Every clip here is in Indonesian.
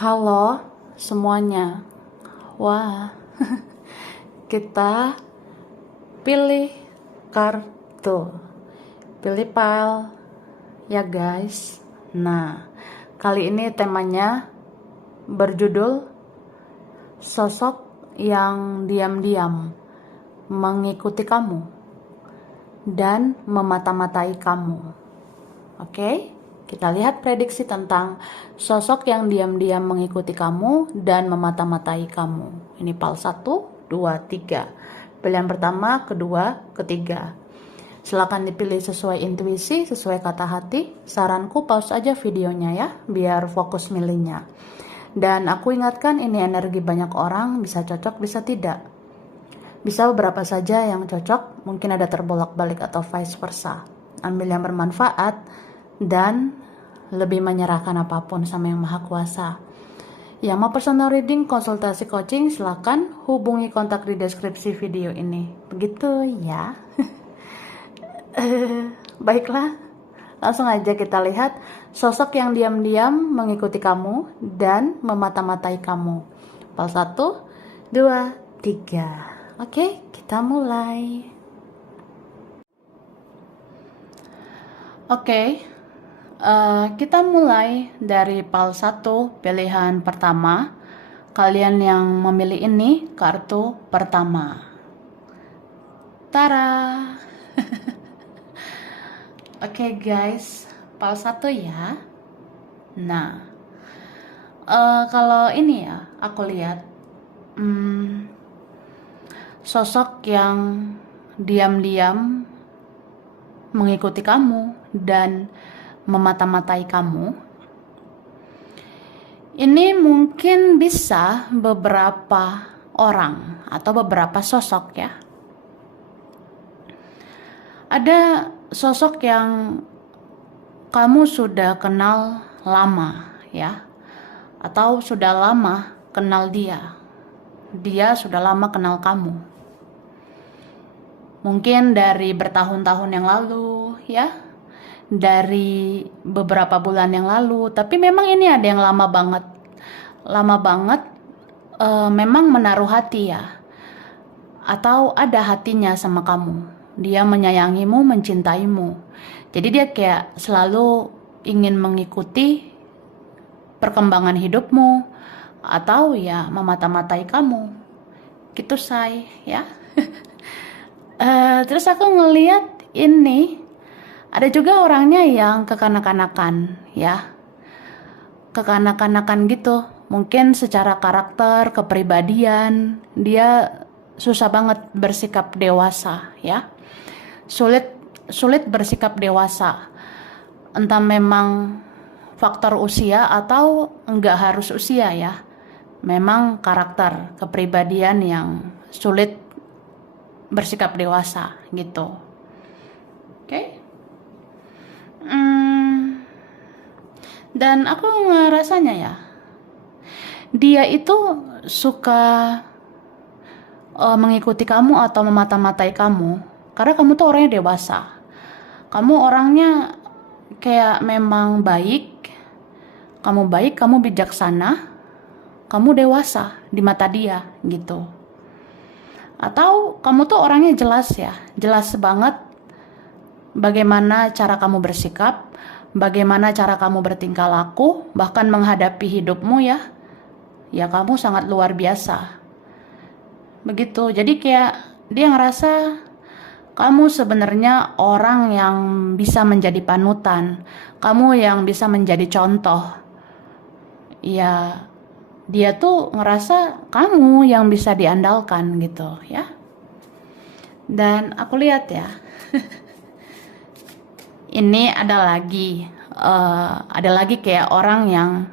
Halo semuanya. Wah, kita pilih kartu. Pilih file ya guys. Nah, kali ini temanya berjudul sosok yang diam-diam mengikuti kamu dan memata-matai kamu. Oke? Kita lihat prediksi tentang sosok yang diam-diam mengikuti kamu dan memata-matai kamu. Ini PAL 1, 2, 3. Pilihan pertama, kedua, ketiga. Silakan dipilih sesuai intuisi, sesuai kata hati. Saranku pause aja videonya ya, biar fokus milihnya. Dan aku ingatkan ini energi banyak orang, bisa cocok, bisa tidak. Bisa beberapa saja yang cocok, mungkin ada terbolak-balik atau vice versa. Ambil yang bermanfaat dan lebih menyerahkan apapun sama yang maha kuasa. Yang mau personal reading, konsultasi coaching, silakan hubungi kontak di deskripsi video ini. Begitu ya. Baiklah, langsung aja kita lihat sosok yang diam-diam mengikuti kamu dan memata-matai kamu. PAL 1, 2, 3. Oke, kita mulai. Oke. Kita mulai dari PAL 1, pilihan pertama. Kalian yang memilih ini, kartu pertama. Tara. Oke guys, PAL 1 ya. Nah, kalau ini ya, aku lihat sosok yang diam-diam mengikuti kamu dan memata-matai kamu. Ini mungkin bisa beberapa orang atau beberapa sosok ya. Ada sosok yang kamu sudah kenal lama ya, atau sudah lama kenal dia. Dia sudah lama kenal kamu. Mungkin dari bertahun-tahun yang lalu ya, dari beberapa bulan yang lalu, tapi memang ini ada yang lama banget, memang menaruh hati ya, atau ada hatinya sama kamu. Dia menyayangimu, mencintaimu, jadi dia kayak selalu ingin mengikuti perkembangan hidupmu, atau ya memata-matai kamu, gitu say ya. Terus aku ngeliat ini. Ada juga orangnya yang kekanak-kanakan ya. Kekanak-kanakan gitu. Mungkin secara karakter, kepribadian, dia susah banget bersikap dewasa ya. Sulit bersikap dewasa. Entah memang faktor usia atau enggak harus usia ya. Memang karakter, kepribadian yang sulit bersikap dewasa gitu. Oke? Dan aku ngerasanya ya, dia itu suka mengikuti kamu atau memata-matai kamu karena kamu tuh orangnya dewasa. Kamu orangnya kayak memang baik, kamu bijaksana, kamu dewasa di mata dia gitu. Atau kamu tuh orangnya jelas ya, jelas banget bagaimana cara kamu bersikap, bagaimana cara kamu bertingkah laku, bahkan menghadapi hidupmu ya. Ya kamu sangat luar biasa. Begitu. Jadi kayak dia ngerasa kamu sebenarnya orang yang bisa menjadi panutan. Kamu yang bisa menjadi contoh. Ya dia tuh ngerasa kamu yang bisa diandalkan gitu ya. Dan aku lihat ya. Ini ada lagi kayak orang yang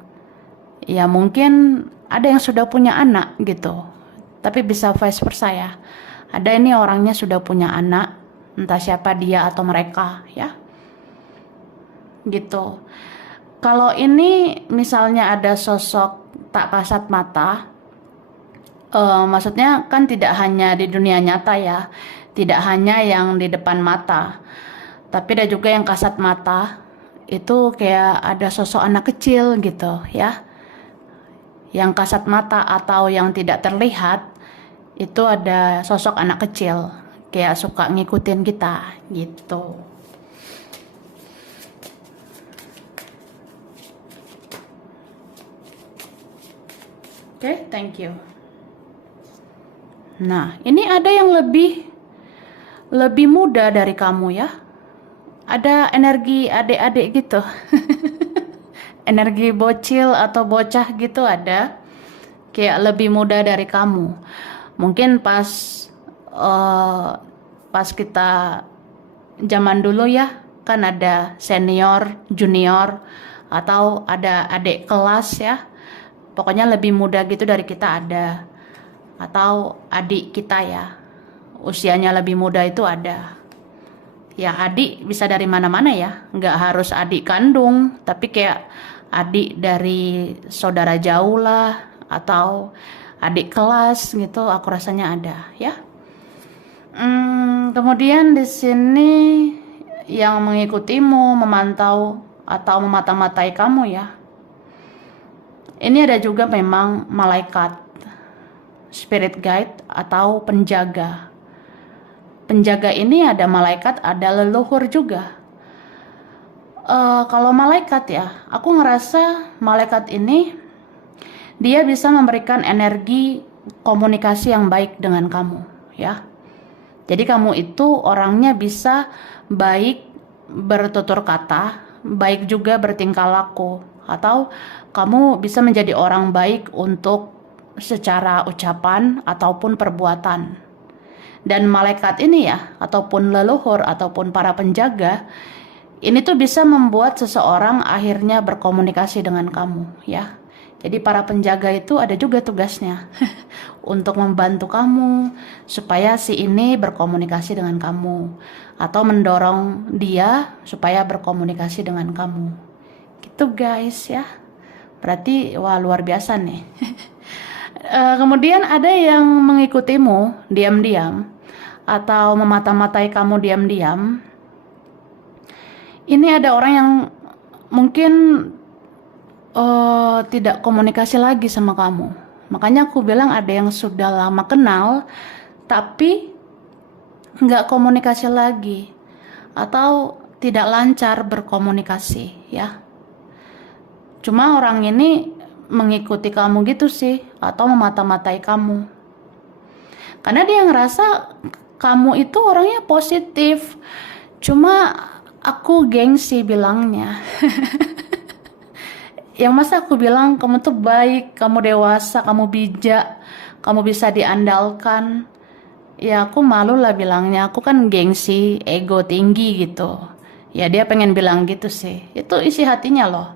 ya mungkin ada yang sudah punya anak gitu, tapi bisa vice versa ya. Ada ini orangnya sudah punya anak, entah siapa dia atau mereka ya, gitu. Kalau ini misalnya ada sosok tak kasat mata, maksudnya kan tidak hanya di dunia nyata ya, tidak hanya yang di depan mata. Tapi ada juga yang kasat mata, itu kayak ada sosok anak kecil gitu ya. yang kasat mata atau yang tidak terlihat, itu ada sosok anak kecil kayak suka ngikutin kita gitu. Oke, thank you. Nah, ini ada yang lebih muda dari kamu ya. Ada energi adik-adik gitu. Energi bocil atau bocah gitu ada. Kayak lebih muda dari kamu. Mungkin pas kita zaman dulu ya, kan ada senior, junior, atau ada adik kelas ya. Pokoknya lebih muda gitu dari kita ada. Atau adik kita ya, usianya lebih muda itu ada. Ya adik bisa dari mana-mana ya, nggak harus adik kandung, tapi kayak adik dari saudara jauh lah, atau adik kelas gitu, aku rasanya ada ya. Kemudian di sini yang mengikutimu, memantau atau memata-matai kamu ya. Ini ada juga memang malaikat, spirit guide atau penjaga. Penjaga ini ada malaikat, ada leluhur juga. Kalau malaikat ya, aku ngerasa malaikat ini dia bisa memberikan energi komunikasi yang baik dengan kamu ya. Jadi kamu itu orangnya bisa baik bertutur kata, baik juga bertingkah laku, atau kamu bisa menjadi orang baik untuk secara ucapan ataupun perbuatan. Dan malaikat ini ya, ataupun leluhur ataupun para penjaga, ini tuh bisa membuat seseorang akhirnya berkomunikasi dengan kamu ya. Jadi para penjaga itu ada juga tugasnya untuk membantu kamu supaya si ini berkomunikasi dengan kamu, atau mendorong dia supaya berkomunikasi dengan kamu. Gitu guys ya. Berarti wah luar biasa nih. Kemudian ada yang mengikutimu diam-diam atau memata-matai kamu diam-diam. Ini ada orang yang mungkin tidak komunikasi lagi sama kamu. Makanya aku bilang ada yang sudah lama kenal tapi nggak komunikasi lagi atau tidak lancar berkomunikasi ya. Cuma orang ini mengikuti kamu gitu sih, atau memata-matai kamu. Karena dia ngerasa kamu itu orangnya positif. Cuma aku gengsi bilangnya. Yang masa aku bilang kamu tuh baik, kamu dewasa, kamu bijak, kamu bisa diandalkan. Ya aku malu lah bilangnya, aku kan gengsi, ego tinggi gitu. Ya dia pengen bilang gitu sih, itu isi hatinya loh.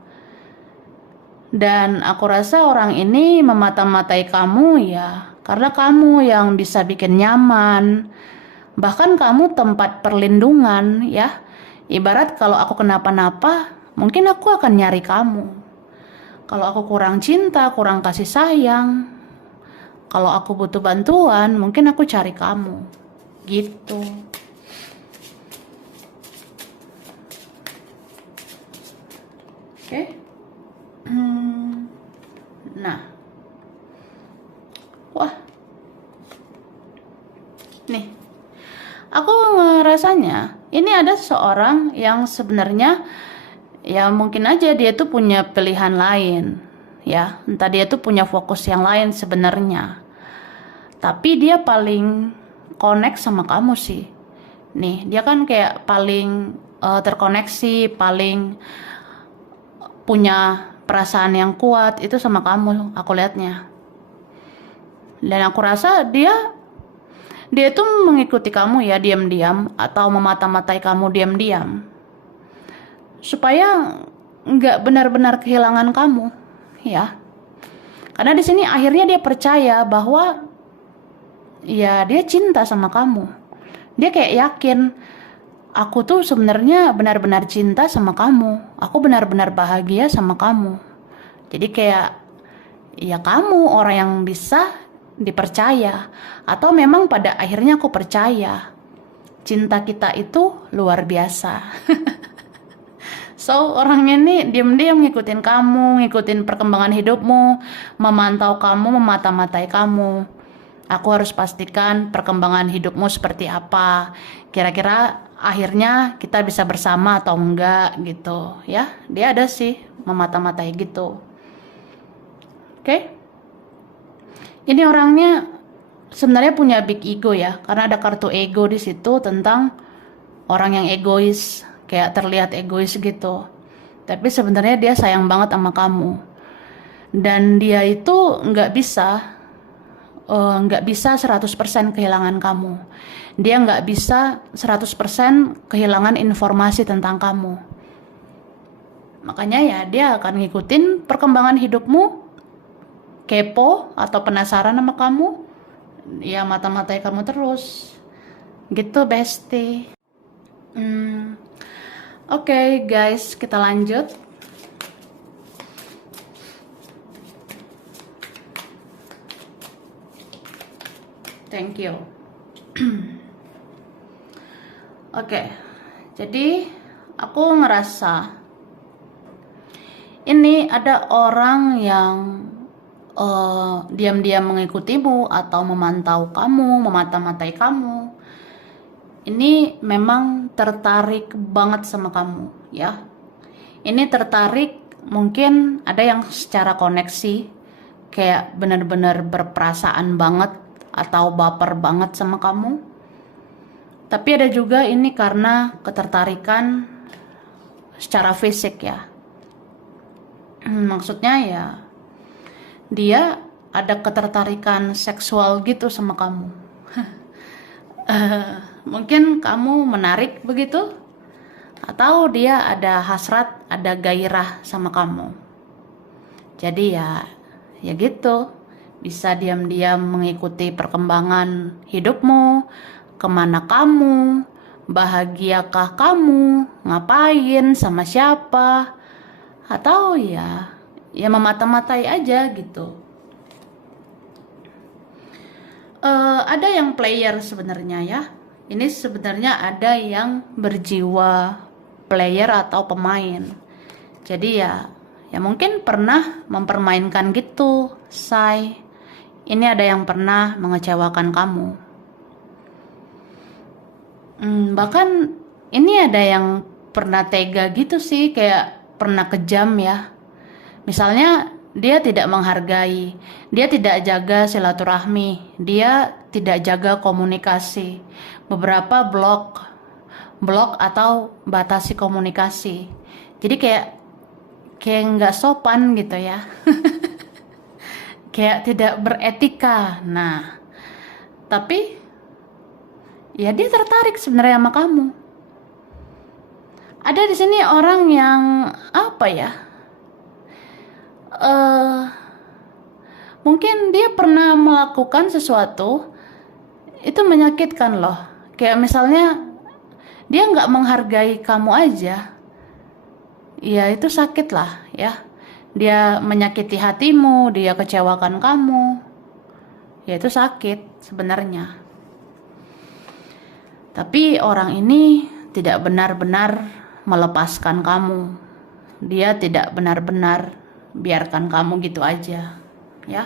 Dan aku rasa orang ini memata-matai kamu ya, karena kamu yang bisa bikin nyaman. Bahkan kamu tempat perlindungan ya. Ibarat kalau aku kenapa-napa, mungkin aku akan nyari kamu. Kalau aku kurang cinta, kurang kasih sayang, kalau aku butuh bantuan, mungkin aku cari kamu. Gitu. Oke. Nah. Wah. Nih. Aku ngerasanya ini ada seseorang yang sebenarnya ya mungkin aja dia tuh punya pilihan lain ya, entah dia tuh punya fokus yang lain sebenarnya, tapi dia paling connect sama kamu sih. Nih dia kan kayak paling terkoneksi, paling punya perasaan yang kuat itu sama kamu, aku lihatnya. Dan aku rasa dia tuh mengikuti kamu ya diam-diam, atau memata-matai kamu diam-diam, supaya nggak benar-benar kehilangan kamu, ya. Karena di sini akhirnya dia percaya bahwa ya dia cinta sama kamu. Dia kayak yakin, aku tuh sebenarnya benar-benar cinta sama kamu. Aku benar-benar bahagia sama kamu. Jadi kayak ya kamu orang yang bisa dipercaya. Atau memang pada akhirnya aku percaya cinta kita itu luar biasa. So, orang ini diam-diam ngikutin kamu, ngikutin perkembangan hidupmu, memantau kamu, memata-matai kamu. Aku harus pastikan perkembangan hidupmu seperti apa. Kira-kira akhirnya kita bisa bersama atau enggak gitu, ya. Dia ada sih memata-matai gitu. Oke? Ini orangnya sebenarnya punya big ego ya, karena ada kartu ego di situ tentang orang yang egois, kayak terlihat egois gitu. Tapi sebenarnya dia sayang banget sama kamu. Dan dia itu nggak bisa 100% kehilangan kamu. Dia nggak bisa 100% kehilangan informasi tentang kamu. Makanya ya dia akan ngikutin perkembangan hidupmu, kepo atau penasaran sama kamu, ya mata-matai kamu terus. Gitu bestie. Oke, guys, kita lanjut. Thank you. Oke, jadi aku ngerasa ini ada orang yang diam-diam mengikutimu atau memantau kamu, memata-matai kamu. Ini memang tertarik banget sama kamu, ya. Ini tertarik, mungkin ada yang secara koneksi, kayak benar-benar berperasaan banget atau baper banget sama kamu. Tapi ada juga ini karena ketertarikan secara fisik ya. Maksudnya ya, dia ada ketertarikan seksual gitu sama kamu. Mungkin kamu menarik begitu, atau dia ada hasrat, ada gairah sama kamu. Jadi ya gitu, bisa diam-diam mengikuti perkembangan hidupmu, kemana kamu, bahagiakah kamu, ngapain, sama siapa, atau ya memata-matai aja gitu. Ada yang player sebenarnya ya. Ini sebenarnya ada yang berjiwa player atau pemain. Jadi ya mungkin pernah mempermainkan gitu, say. Ini ada yang pernah mengecewakan kamu. Bahkan ini ada yang pernah tega gitu sih, kayak pernah kejam ya. Misalnya dia tidak menghargai, dia tidak jaga silaturahmi, dia tidak jaga komunikasi. Beberapa blok atau batasi komunikasi. Jadi kayak nggak sopan gitu ya. Kayak tidak beretika. Nah, tapi ya dia tertarik sebenarnya sama kamu. Ada di sini orang yang apa ya? Mungkin dia pernah melakukan sesuatu itu menyakitkan loh. Kayak misalnya dia nggak menghargai kamu aja, ya itu sakit lah ya. Dia menyakiti hatimu, dia kecewakan kamu, ya itu sakit sebenarnya. Tapi orang ini tidak benar-benar melepaskan kamu. Dia tidak benar-benar biarkan kamu gitu aja, ya.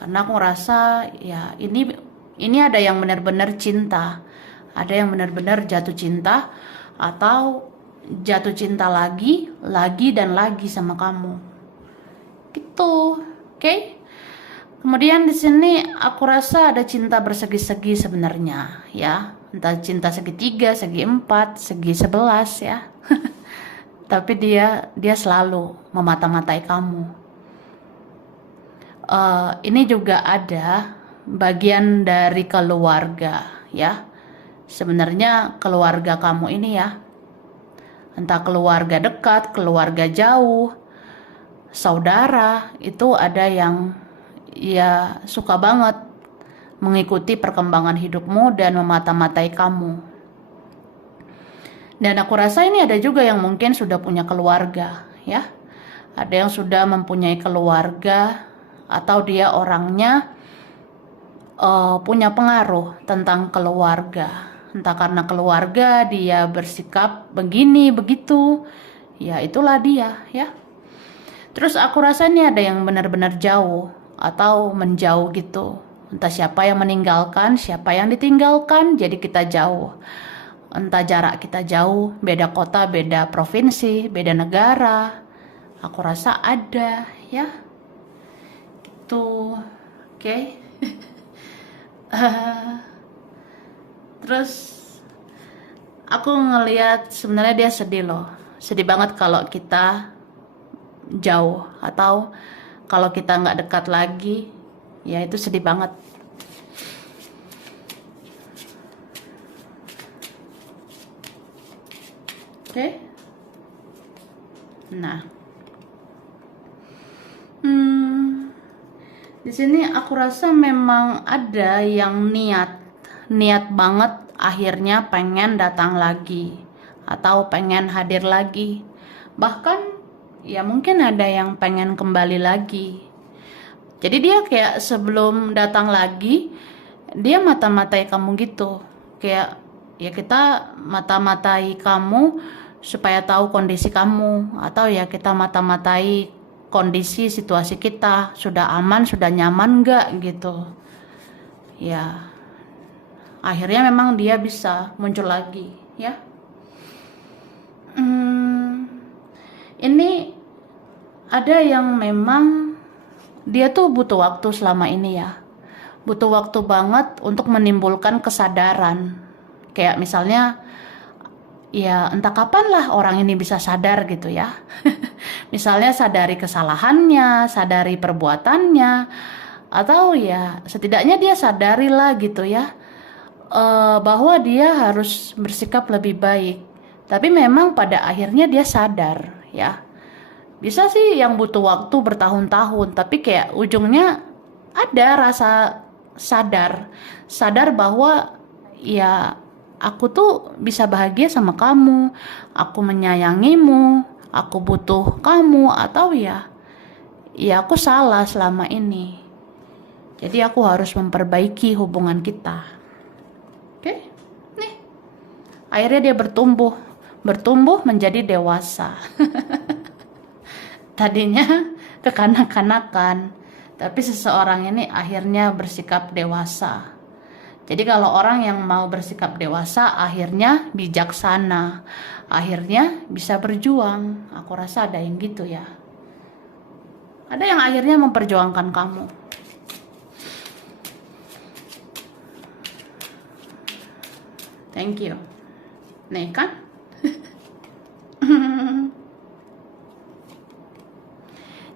Karena aku ngerasa ya ini ada yang benar-benar cinta, ada yang benar-benar jatuh cinta, atau jatuh cinta lagi dan lagi sama kamu. Gitu, oke? Kemudian di sini aku rasa ada cinta bersegi-segi sebenarnya, ya. Entah cinta segitiga, segi 4, segi 11 ya. Tapi dia selalu memata-matai kamu. Ini juga ada bagian dari keluarga ya. Sebenarnya keluarga kamu ini ya, entah keluarga dekat, keluarga jauh, saudara, itu ada yang ya suka banget mengikuti perkembangan hidupmu dan memata-matai kamu. Dan aku rasa ini ada juga yang mungkin sudah punya keluarga ya. Ada yang sudah mempunyai keluarga, atau dia orangnya punya pengaruh tentang keluarga. Entah karena keluarga dia bersikap begini begitu, ya itulah dia ya. Terus aku rasa ini ada yang benar-benar jauh atau menjauh gitu. Entah siapa yang meninggalkan, siapa yang ditinggalkan, jadi kita jauh. Entah jarak kita jauh, beda kota, beda provinsi, beda negara. Aku rasa ada ya. Tuh, oke. Terus aku ngelihat sebenarnya dia sedih loh. Sedih banget kalau kita jauh atau kalau kita nggak dekat lagi, ya itu sedih banget. Oke. Nah, di sini aku rasa memang ada yang niat banget akhirnya pengen datang lagi atau pengen hadir lagi. Bahkan ya mungkin ada yang pengen kembali lagi. Jadi dia kayak sebelum datang lagi, dia mata-matai kamu gitu. Kayak ya kita mata-matai kamu supaya tahu kondisi kamu, atau ya kita mata-matai kondisi situasi kita, sudah aman, sudah nyaman nggak gitu. Ya, akhirnya memang dia bisa muncul lagi ya. Ini ada yang memang dia tuh butuh waktu selama ini ya. Butuh waktu banget untuk menimbulkan kesadaran. Kayak misalnya ya entah kapan lah orang ini bisa sadar gitu ya. Misalnya sadari kesalahannya, sadari perbuatannya, atau ya setidaknya dia sadarilah gitu ya, bahwa dia harus bersikap lebih baik. Tapi memang pada akhirnya dia sadar ya. Bisa sih yang butuh waktu bertahun-tahun, tapi kayak ujungnya ada rasa sadar bahwa ya aku tuh bisa bahagia sama kamu, aku menyayangimu, aku butuh kamu, atau ya aku salah selama ini. Jadi aku harus memperbaiki hubungan kita. Oke? Nih. Akhirnya dia bertumbuh menjadi dewasa. Tadinya kekanak-kanakan, tapi seseorang ini akhirnya bersikap dewasa. Jadi kalau orang yang mau bersikap dewasa akhirnya bijaksana, akhirnya bisa berjuang. Aku rasa ada yang gitu ya. Ada yang akhirnya memperjuangkan kamu. Thank you. Nih kan?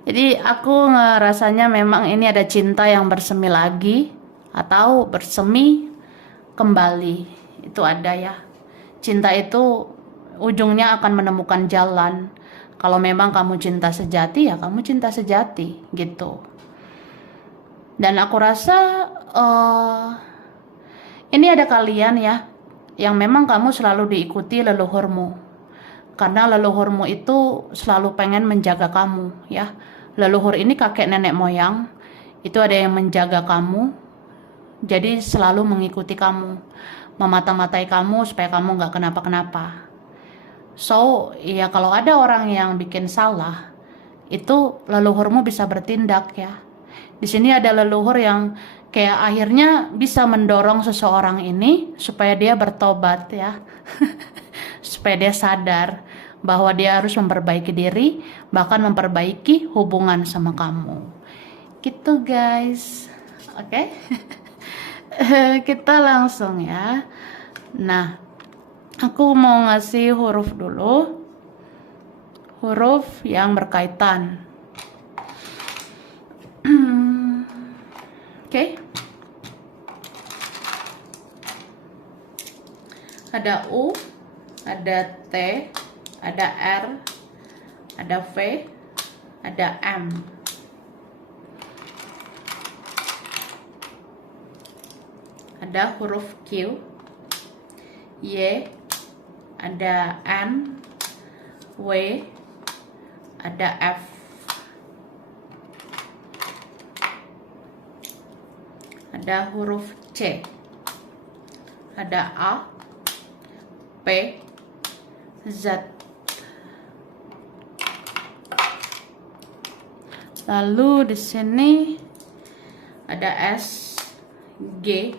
Jadi aku ngerasanya memang ini ada cinta yang bersemi lagi atau bersemi kembali. Itu ada ya. Cinta itu ujungnya akan menemukan jalan. Kalau memang kamu cinta sejati ya kamu cinta sejati gitu. Dan aku rasa ini ada kalian ya yang memang kamu selalu diikuti leluhurmu. Karena leluhurmu itu selalu pengen menjaga kamu ya. Leluhur ini kakek nenek moyang, itu ada yang menjaga kamu, jadi selalu mengikuti kamu, memata-matai kamu supaya kamu nggak kenapa-kenapa. So, ya kalau ada orang yang bikin salah, itu leluhurmu bisa bertindak ya. Di sini ada leluhur yang kayak akhirnya bisa mendorong seseorang ini supaya dia bertobat ya. Supaya dia sadar bahwa dia harus memperbaiki diri, bahkan memperbaiki hubungan sama kamu. Gitu guys. Oke. Kita langsung ya. Nah, aku mau ngasih huruf dulu. Huruf yang berkaitan. Oke. Ada U, ada T, ada R, ada V, ada M. Ada huruf Q, Y, ada N, W, ada F. Ada huruf C, ada A, P, Z. Lalu di sini ada S, G,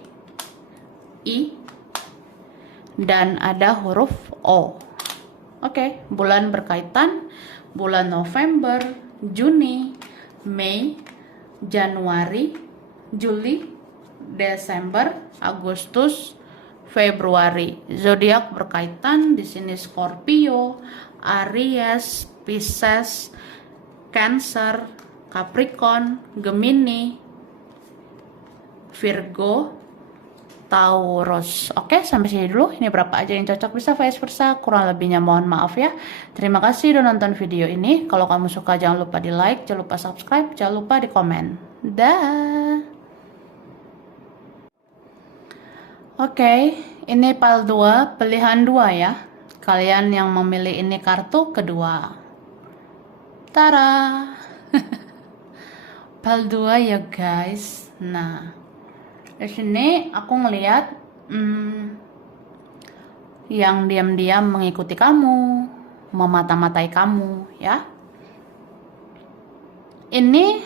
I, dan ada huruf O. Oke, bulan berkaitan, bulan November, Juni, Mei, Januari, Juli, Desember, Agustus, Februari. Zodiak berkaitan di sini Scorpio, Aries, Pisces, Cancer, Capricorn, Gemini, Virgo, Taurus. Oke, sampai sini dulu. Ini berapa aja yang cocok, bisa vice versa. Kurang lebihnya mohon maaf ya. Terima kasih udah nonton video ini. Kalau kamu suka jangan lupa di like, jangan lupa subscribe, jangan lupa di komen. Dah. Oke, ini pile 2, pilihan 2 ya. Kalian yang memilih ini kartu kedua. Tara. Pile 2 ya guys. Nah, di sini aku ngelihat yang diam-diam mengikuti kamu, memata-matai kamu ya. Ini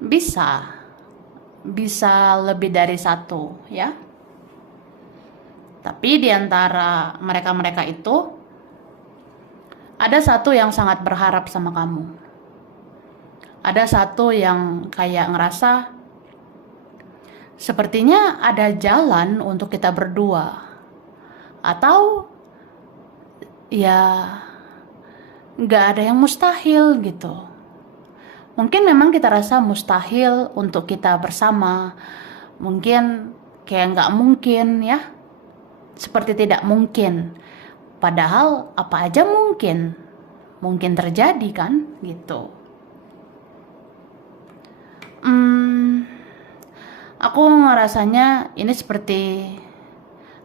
bisa lebih dari satu ya. Tapi di antara mereka-mereka itu ada satu yang sangat berharap sama kamu. Ada satu yang kayak ngerasa sepertinya ada jalan untuk kita berdua. Atau ya nggak ada yang mustahil gitu. Mungkin memang kita rasa mustahil untuk kita bersama. Mungkin kayak nggak mungkin ya. Seperti tidak mungkin. Padahal apa aja mungkin. Mungkin terjadi kan gitu. Aku ngerasanya ini seperti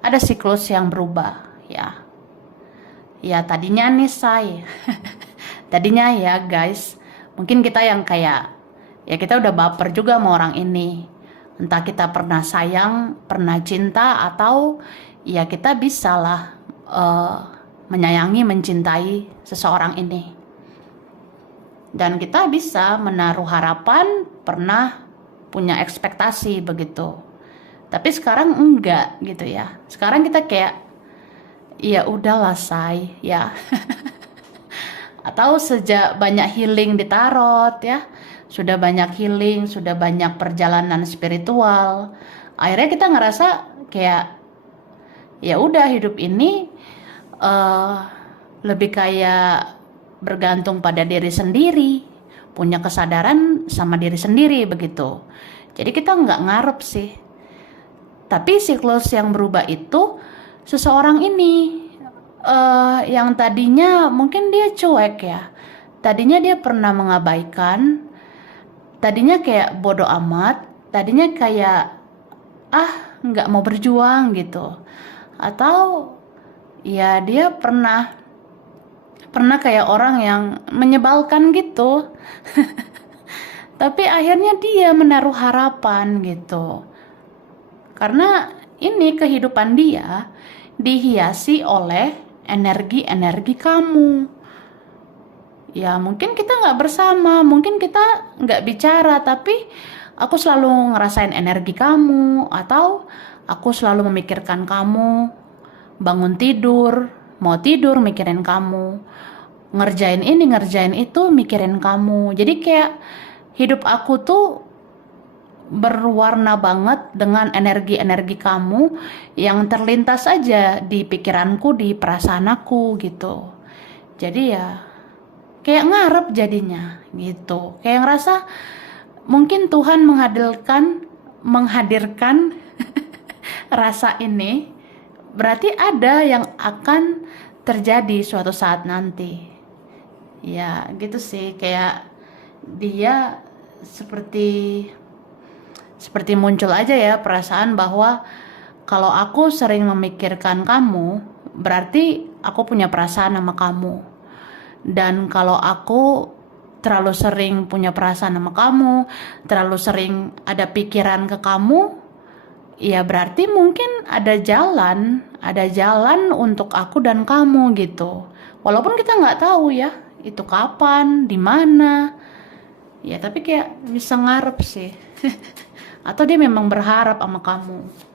ada siklus yang berubah ya. Ya tadinya nih tadinya ya guys, mungkin kita yang kayak ya kita udah baper juga sama orang ini. Entah kita pernah sayang, pernah cinta, atau ya kita bisalah menyayangi, mencintai seseorang ini. Dan kita bisa menaruh harapan, pernah punya ekspektasi begitu. Tapi sekarang enggak gitu ya. Sekarang kita kayak ya udahlah say ya. Atau sejak banyak healing di tarot ya, sudah banyak healing, sudah banyak perjalanan spiritual, akhirnya kita ngerasa kayak ya udah hidup ini lebih kayak bergantung pada diri sendiri, punya kesadaran sama diri sendiri begitu. Jadi kita nggak ngarep sih. Tapi siklus yang berubah itu seseorang ini yang tadinya mungkin dia cuek ya. Tadinya dia pernah mengabaikan, tadinya kayak bodoh amat, tadinya kayak nggak mau berjuang gitu. Atau ya dia pernah kayak orang yang menyebalkan gitu. Tapi akhirnya dia menaruh harapan gitu. Karena ini kehidupan dia dihiasi oleh energi-energi kamu. Ya mungkin kita nggak bersama, mungkin kita nggak bicara, tapi aku selalu ngerasain energi kamu. Atau aku selalu memikirkan kamu, bangun tidur, mau tidur mikirin kamu, ngerjain ini, ngerjain itu, mikirin kamu. Jadi kayak hidup aku tuh berwarna banget dengan energi-energi kamu yang terlintas aja di pikiranku, di perasaan aku gitu. Jadi ya kayak ngarep jadinya gitu. Kayak ngerasa mungkin Tuhan menghadirkan rasa ini, berarti ada yang akan terjadi suatu saat nanti. Ya gitu sih, kayak dia seperti muncul aja ya perasaan bahwa kalau aku sering memikirkan kamu, berarti aku punya perasaan sama kamu. Dan kalau aku terlalu sering punya perasaan sama kamu, terlalu sering ada pikiran ke kamu, ya berarti mungkin ada jalan untuk aku dan kamu gitu. Walaupun kita nggak tahu ya, itu kapan, di mana. Ya tapi kayak bisa ngarep sih. Atau dia memang berharap sama kamu.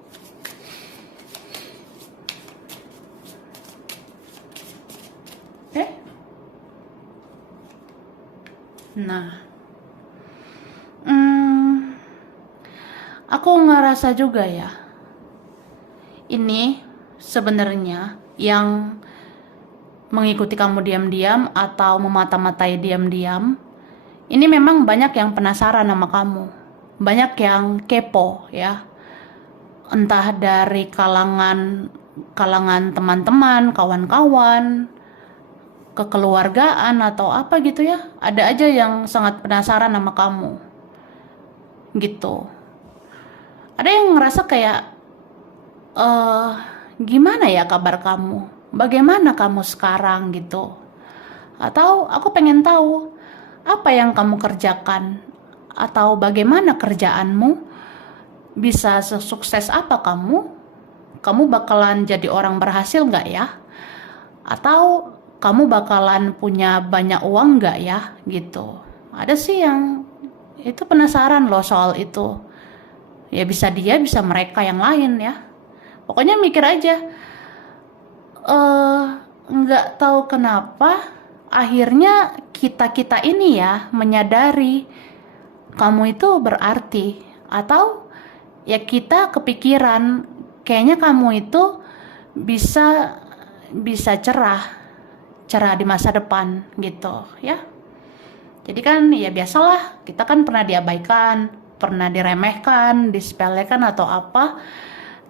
Nah, hmm, aku ngerasa juga ya, ini sebenarnya yang mengikuti kamu diam-diam atau memata-matai diam-diam, ini memang banyak yang penasaran sama kamu, banyak yang kepo ya, entah dari kalangan teman-teman, kawan-kawan, kekeluargaan atau apa gitu ya, ada aja yang sangat penasaran sama kamu gitu. Ada yang ngerasa kayak eh gimana ya kabar kamu, bagaimana kamu sekarang gitu, atau aku pengen tahu apa yang kamu kerjakan, atau bagaimana kerjaanmu, bisa sesukses apa kamu bakalan jadi orang berhasil nggak ya, atau kamu bakalan punya banyak uang nggak ya gitu. Ada sih yang itu penasaran loh soal itu. Ya bisa dia, bisa mereka yang lain ya. Pokoknya mikir aja. Nggak tahu kenapa akhirnya kita ini ya menyadari kamu itu berarti, atau ya kita kepikiran kayaknya kamu itu bisa bisa cerah di masa depan gitu ya. Jadi kan ya biasalah, kita kan pernah diabaikan, pernah diremehkan, disepelekan atau apa.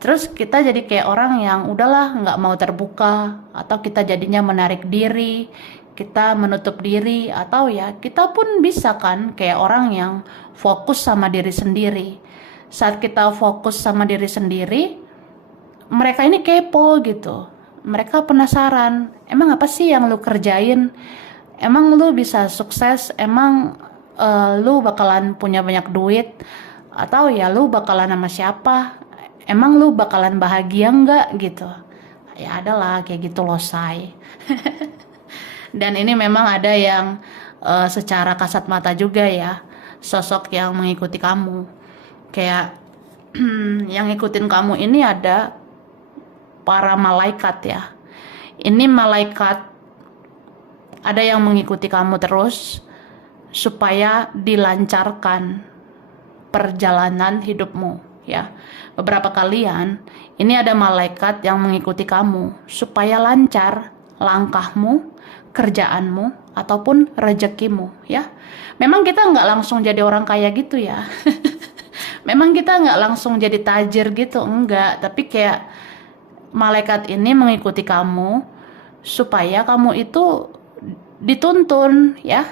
Terus kita jadi kayak orang yang udahlah nggak mau terbuka, atau kita jadinya menarik diri, kita menutup diri, atau ya kita pun bisa kan kayak orang yang fokus sama diri sendiri. Saat kita fokus sama diri sendiri, mereka ini kepo gitu. Mereka penasaran, emang apa sih yang lu kerjain? Emang lu bisa sukses? Emang lu bakalan punya banyak duit? Atau ya lu bakalan sama siapa? Emang lu bakalan bahagia nggak gitu? Ya adalah kayak gitu loh, say. Dan ini memang ada yang secara kasat mata juga ya, sosok yang mengikuti kamu. Kayak yang ngikutin kamu ini ada para malaikat ya. Ini malaikat, ada yang mengikuti kamu terus supaya dilancarkan perjalanan hidupmu ya. Beberapa kalian ini ada malaikat yang mengikuti kamu supaya lancar langkahmu, kerjaanmu, ataupun rezekimu ya. Memang kita nggak langsung jadi orang kaya gitu ya. Memang kita nggak langsung jadi tajir gitu, enggak. Tapi kayak malaikat ini mengikuti kamu supaya kamu itu dituntun ya.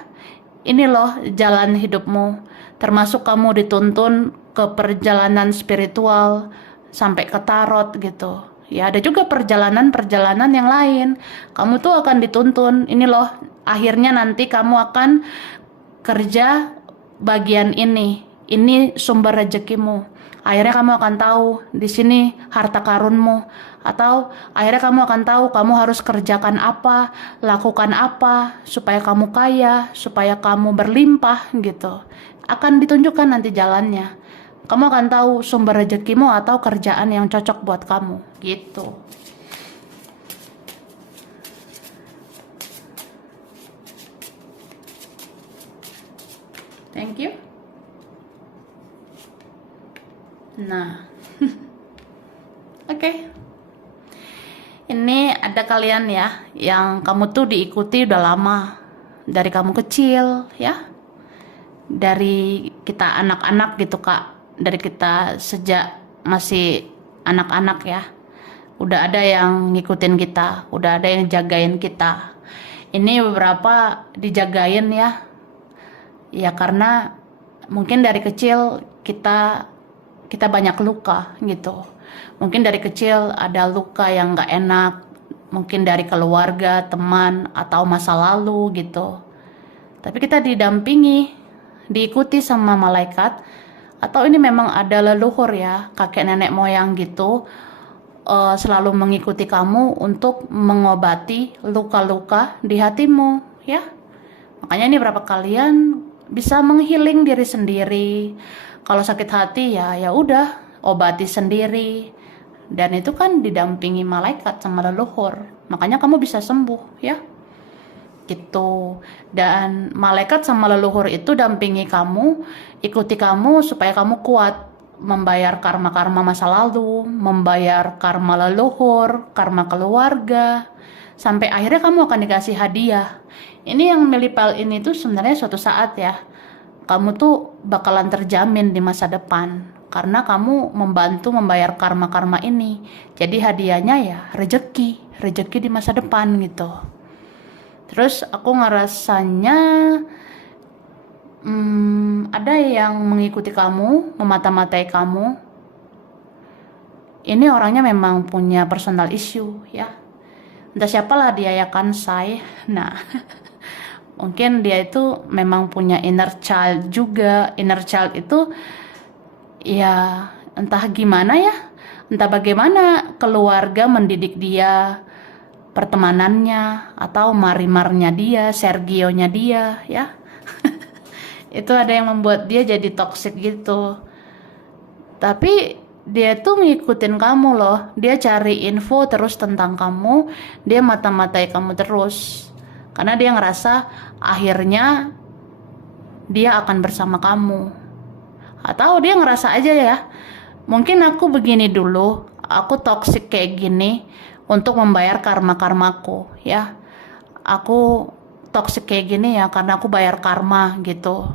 Ini loh jalan hidupmu, termasuk kamu dituntun ke perjalanan spiritual sampai ke tarot gitu. Ya ada juga perjalanan-perjalanan yang lain. Kamu tuh akan dituntun, ini loh akhirnya nanti kamu akan kerja bagian ini sumber rezekimu. Akhirnya kamu akan tahu di sini harta karunmu, atau akhirnya kamu akan tahu kamu harus kerjakan apa, lakukan apa supaya kamu kaya, supaya kamu berlimpah gitu. Akan ditunjukkan nanti jalannya. Kamu akan tahu sumber rezekimu atau kerjaan yang cocok buat kamu gitu. Thank you. Nah, oke. Ini ada kalian ya, yang kamu tuh diikuti udah lama. Dari kamu kecil ya. Dari kita anak-anak gitu kak. Dari kita sejak masih anak-anak ya. Udah ada yang ngikutin kita. Udah ada yang jagain kita. Ini beberapa dijagain ya. Ya karena mungkin dari kecil kita banyak luka gitu. Mungkin dari kecil ada luka yang gak enak, mungkin dari keluarga, teman, atau masa lalu gitu. Tapi kita didampingi, diikuti sama malaikat, atau ini memang ada leluhur ya, kakek nenek moyang gitu, selalu mengikuti kamu untuk mengobati luka-luka di hatimu ya. Makanya ini berapa kalian bisa menghealing diri sendiri. Kalau sakit hati ya ya udah obati sendiri. Dan itu kan didampingi malaikat sama leluhur. Makanya kamu bisa sembuh ya. Gitu. Dan malaikat sama leluhur itu dampingi kamu, ikuti kamu supaya kamu kuat membayar karma-karma masa lalu, membayar karma leluhur, karma keluarga, sampai akhirnya kamu akan dikasih hadiah. Ini yang Milipal ini tuh sebenarnya suatu saat ya, kamu tuh bakalan terjamin di masa depan karena kamu membantu membayar karma-karma ini. Jadi hadiahnya ya rezeki di masa depan gitu. Terus aku ngerasanya ada yang mengikuti kamu, memata-matai kamu. Ini orangnya memang punya personal issue ya. Entah siapalah dia ya kan, Say. Nah, mungkin dia itu memang punya inner child juga. Inner child itu ya entah gimana ya. Entah bagaimana keluarga mendidik dia, pertemanannya, atau marimarnya dia, Sergio-nya dia ya. Itu ada yang membuat dia jadi toxic gitu. Tapi dia tuh ngikutin kamu loh. Dia cari info terus tentang kamu. Dia mata-matai kamu terus. Karena dia ngerasa akhirnya dia akan bersama kamu. Atau dia ngerasa aja ya, mungkin aku begini dulu, aku toxic kayak gini untuk membayar karma-karmaku ya. Aku toxic kayak gini ya karena aku bayar karma gitu.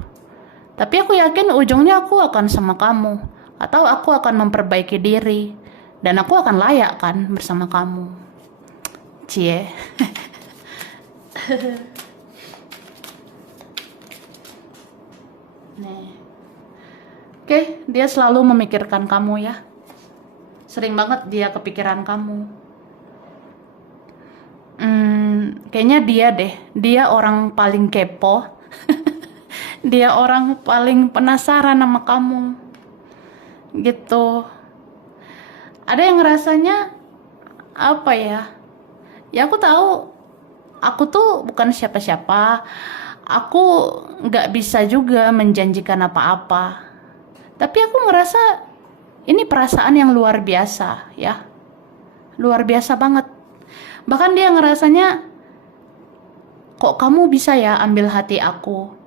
Tapi aku yakin ujungnya aku akan sama kamu. Atau aku akan memperbaiki diri. Dan aku akan layak kan bersama kamu. Cie. Nih. Oke, dia selalu memikirkan kamu ya. Sering banget dia kepikiran kamu. Kayaknya dia deh. Dia orang paling kepo. Dia orang paling penasaran sama kamu. Gitu. Ada yang rasanya apa ya? Ya aku tahu aku tuh bukan siapa-siapa. Aku nggak bisa juga menjanjikan apa-apa. Tapi aku ngerasa ini perasaan yang luar biasa ya. Luar biasa banget. Bahkan dia ngerasanya, kok kamu bisa ya ambil hati aku?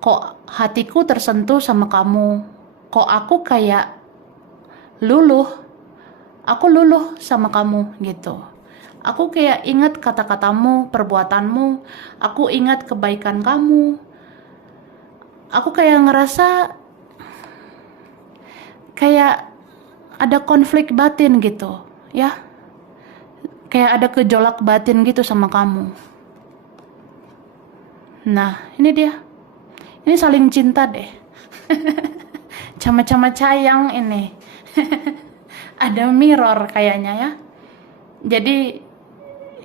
Kok hatiku tersentuh sama kamu? Kok aku kayak luluh? Aku luluh sama kamu gitu. Aku kayak ingat kata-katamu, perbuatanmu. Aku ingat kebaikan kamu. Aku kayak ngerasa kayak ada konflik batin gitu, ya. Kayak ada gejolak batin gitu sama kamu. Nah, ini dia. Ini saling cinta deh. Sama-sama sayang ini. Ada mirror kayaknya ya. Jadi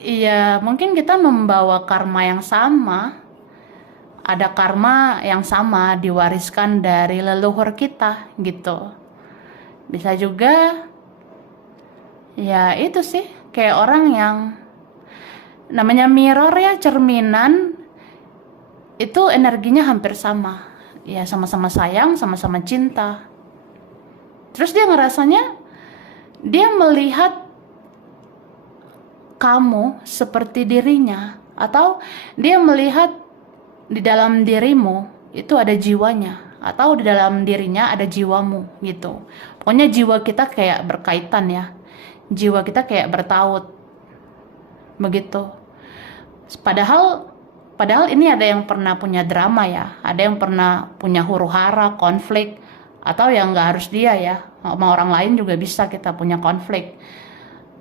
ya mungkin kita membawa karma yang sama. Ada karma yang sama diwariskan dari leluhur kita gitu. Bisa juga ya itu sih kayak orang yang namanya mirror ya, cerminan. Itu energinya hampir sama. Ya sama-sama sayang, sama-sama cinta. Terus dia ngerasanya, dia melihat kamu seperti dirinya. Atau dia melihat di dalam dirimu itu ada jiwanya. Atau di dalam dirinya ada jiwamu gitu. Pokoknya jiwa kita kayak berkaitan ya. Jiwa kita kayak bertaut. Begitu. Padahal ini ada yang pernah punya drama ya, ada yang pernah punya huru-hara, konflik, atau yang nggak harus dia ya, sama orang lain juga bisa kita punya konflik.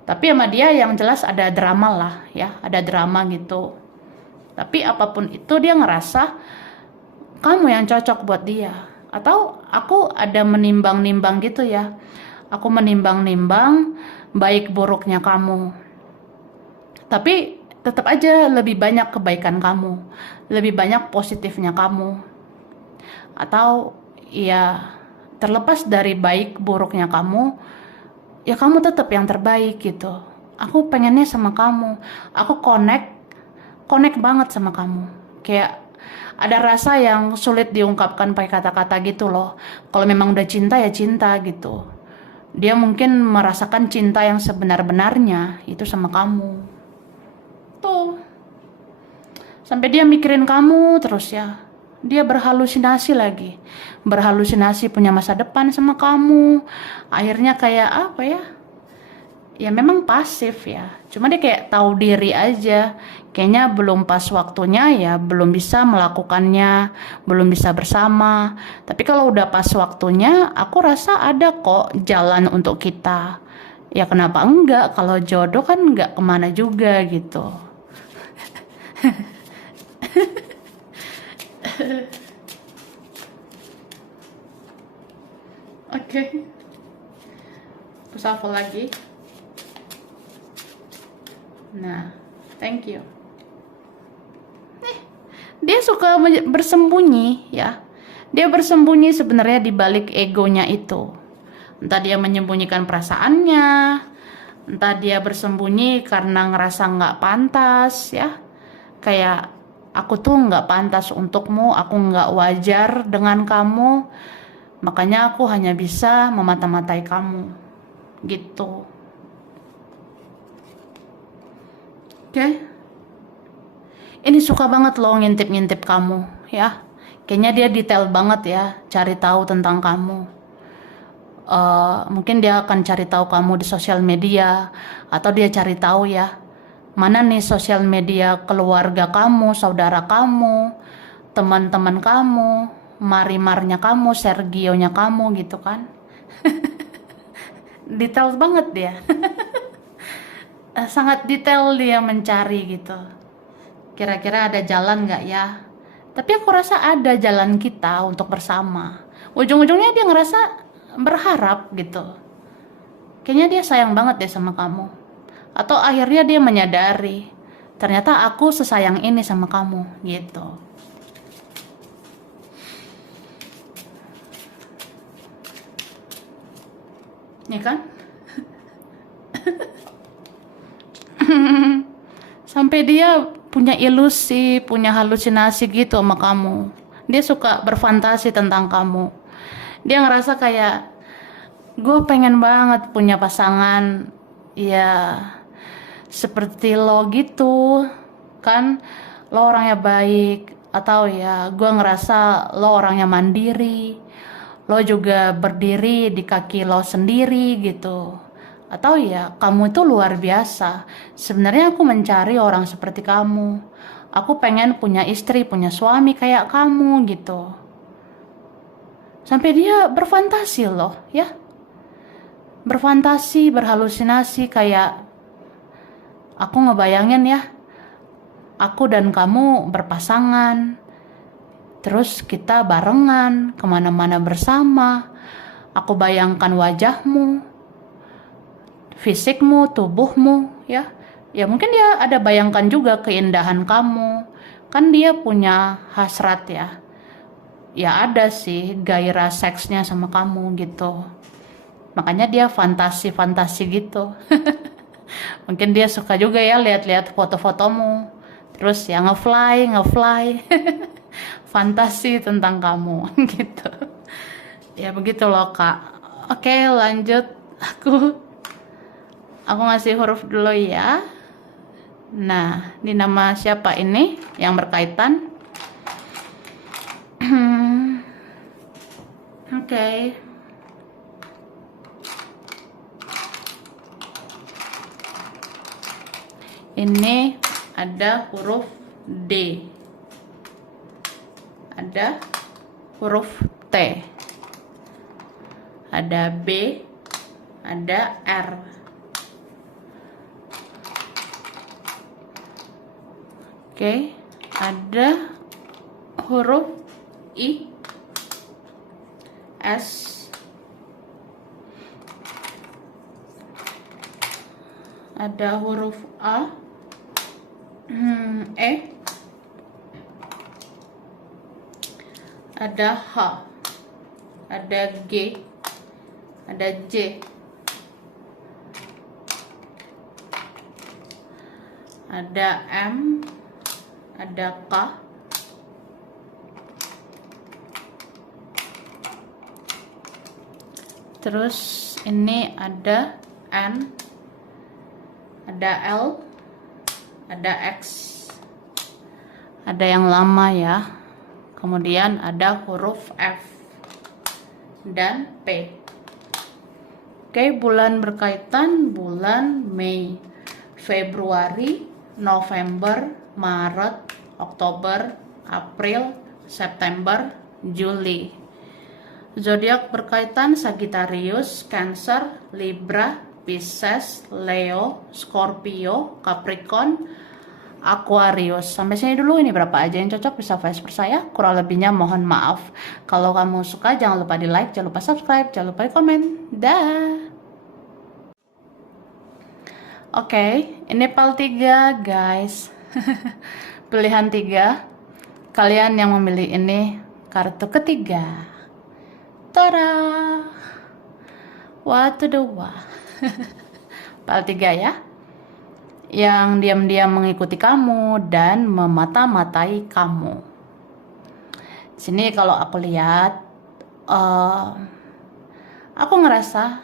Tapi sama dia yang jelas ada drama lah ya, ada drama gitu. Tapi apapun itu dia ngerasa kamu yang cocok buat dia. Atau aku ada menimbang-nimbang gitu ya, aku menimbang-nimbang baik buruknya kamu. Tapi tetap aja lebih banyak kebaikan kamu, lebih banyak positifnya kamu. Atau ya terlepas dari baik buruknya kamu, ya kamu tetap yang terbaik gitu. Aku pengennya sama kamu, aku connect banget sama kamu. Kayak ada rasa yang sulit diungkapkan pakai kata-kata gitu loh. Kalau memang udah cinta ya cinta gitu. Dia mungkin merasakan cinta yang sebenar-benarnya itu sama kamu. Tuh. Sampai dia mikirin kamu terus ya. Dia berhalusinasi lagi. Berhalusinasi punya masa depan sama kamu. Akhirnya kayak apa ya? Ya memang pasif ya. Cuma dia kayak tahu diri aja. Kayaknya belum pas waktunya ya, belum bisa melakukannya, belum bisa bersama. Tapi kalau udah pas waktunya, aku rasa ada kok jalan untuk kita. Ya kenapa enggak? Kalau jodoh kan enggak kemana juga gitu. Oke. Terus apa lagi? Nah, thank you. Dia suka bersembunyi ya. Dia bersembunyi sebenarnya di balik egonya itu. Entah dia menyembunyikan perasaannya, entah dia bersembunyi karena ngerasa nggak pantas ya. Kayak aku tuh nggak pantas untukmu, aku nggak wajar dengan kamu, makanya aku hanya bisa memata-matai kamu gitu. Oke. Ini suka banget loh ngintip-ngintip kamu ya. Kayaknya dia detail banget ya cari tahu tentang kamu. Mungkin dia akan cari tahu kamu di sosial media, atau dia cari tahu ya mana nih sosial media keluarga kamu, saudara kamu, teman-teman kamu, Marimarnya kamu, Sergionya kamu gitu kan. Detail banget dia. Sangat detail dia mencari gitu. Kira-kira ada jalan nggak ya? Tapi aku rasa ada jalan kita untuk bersama. Ujung-ujungnya dia ngerasa berharap gitu. Kayaknya dia sayang banget deh sama kamu. Atau akhirnya dia menyadari, ternyata aku sesayang ini sama kamu gitu. Ya kan? Sampai dia punya ilusi, punya halusinasi gitu sama kamu. Dia suka berfantasi tentang kamu. Dia ngerasa kayak, gue pengen banget punya pasangan ya seperti lo gitu kan. Lo orangnya baik, atau ya gue ngerasa lo orangnya mandiri, lo juga berdiri di kaki lo sendiri gitu. Atau ya kamu itu luar biasa. Sebenarnya aku mencari orang seperti kamu. Aku pengen punya istri, punya suami kayak kamu gitu. Sampai dia berfantasi loh ya. Berfantasi, berhalusinasi kayak aku ngebayangin ya. Aku dan kamu berpasangan. Terus kita barengan kemana-mana bersama. Aku bayangkan wajahmu, fisikmu, tubuhmu ya. Ya mungkin dia ada bayangkan juga keindahan kamu. Kan dia punya hasrat ya. Ya ada sih gairah seksnya sama kamu gitu. Makanya dia fantasi-fantasi gitu. Mungkin dia suka juga ya lihat-lihat foto-fotomu. Terus ya ngefly. Fantasi tentang kamu gitu. Ya begitu loh Kak. Oke, lanjut. Aku ngasih huruf dulu ya. Nah, di nama siapa ini yang berkaitan? Oke. Ini ada huruf D. Ada huruf T. Ada B, ada R. Oke, ada huruf I, S, ada huruf A, E, ada H, ada G, ada J, ada M, ada K, Terus ini ada N, ada L, ada X, ada yang lama ya. Kemudian ada huruf F dan P. Oke, bulan berkaitan bulan Mei, Februari, November, Maret, Oktober, April, September, Juli. Zodiak berkaitan Sagittarius, Cancer, Libra, Pisces, Leo, Scorpio, Capricorn, Aquarius. Sampai sini dulu, ini berapa aja yang cocok bisa vice versa ya. Kurang lebihnya mohon maaf. Kalau kamu suka jangan lupa di like, jangan lupa subscribe, jangan lupa di komen. Dah. Oke, ini PAL 3 guys. Pilihan 3. Kalian yang memilih ini kartu ketiga. Tada! What to do? PAL 3 ya. Yang diam-diam mengikuti kamu dan memata-matai kamu. Sini kalau aku lihat, aku ngerasa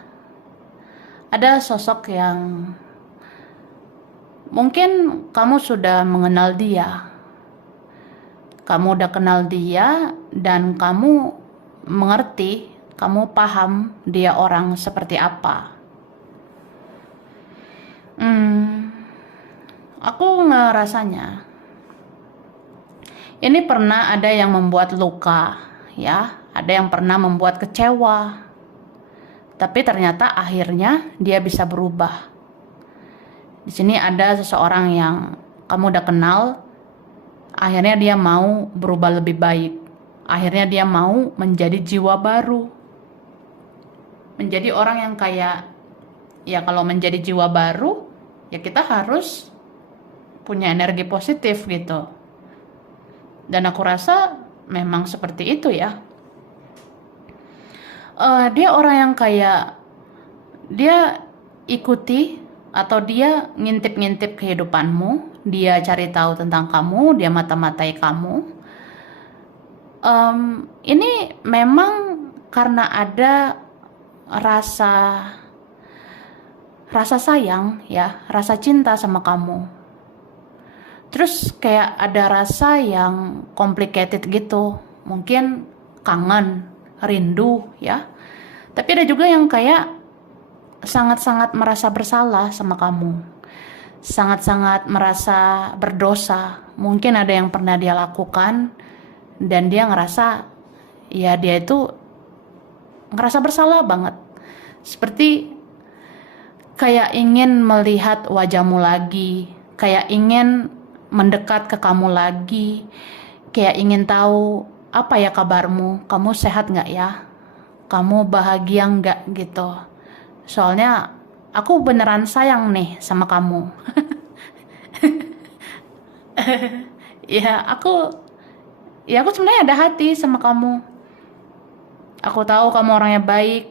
ada sosok yang mungkin kamu sudah mengenal dia. Kamu udah kenal dia dan kamu mengerti, kamu paham dia orang seperti apa. Aku ngerasanya ini pernah ada yang membuat luka, ya, ada yang pernah membuat kecewa, tapi ternyata akhirnya dia bisa berubah. Di sini ada seseorang yang kamu udah kenal, akhirnya dia mau berubah lebih baik. Akhirnya dia mau menjadi jiwa baru. Menjadi orang yang kayak, ya kalau menjadi jiwa baru, ya kita harus punya energi positif gitu. Dan aku rasa memang seperti itu ya. Dia orang yang kayak, dia ikuti atau dia ngintip-ngintip kehidupanmu. Dia cari tahu tentang kamu, dia mata-matai kamu. Ini memang karena ada rasa sayang ya, rasa cinta sama kamu. Terus kayak ada rasa yang complicated gitu, mungkin kangen, rindu ya. Tapi ada juga yang kayak sangat-sangat merasa bersalah sama kamu, sangat-sangat merasa berdosa. Mungkin ada yang pernah dia lakukan dan dia ngerasa, ya dia itu ngerasa bersalah banget. Seperti kayak ingin melihat wajahmu lagi, kayak ingin mendekat ke kamu lagi, kayak ingin tahu apa ya kabarmu, kamu sehat nggak ya, kamu bahagia nggak gitu. Soalnya aku beneran sayang nih sama kamu. Ya aku sebenarnya ada hati sama kamu. Aku tahu kamu orangnya baik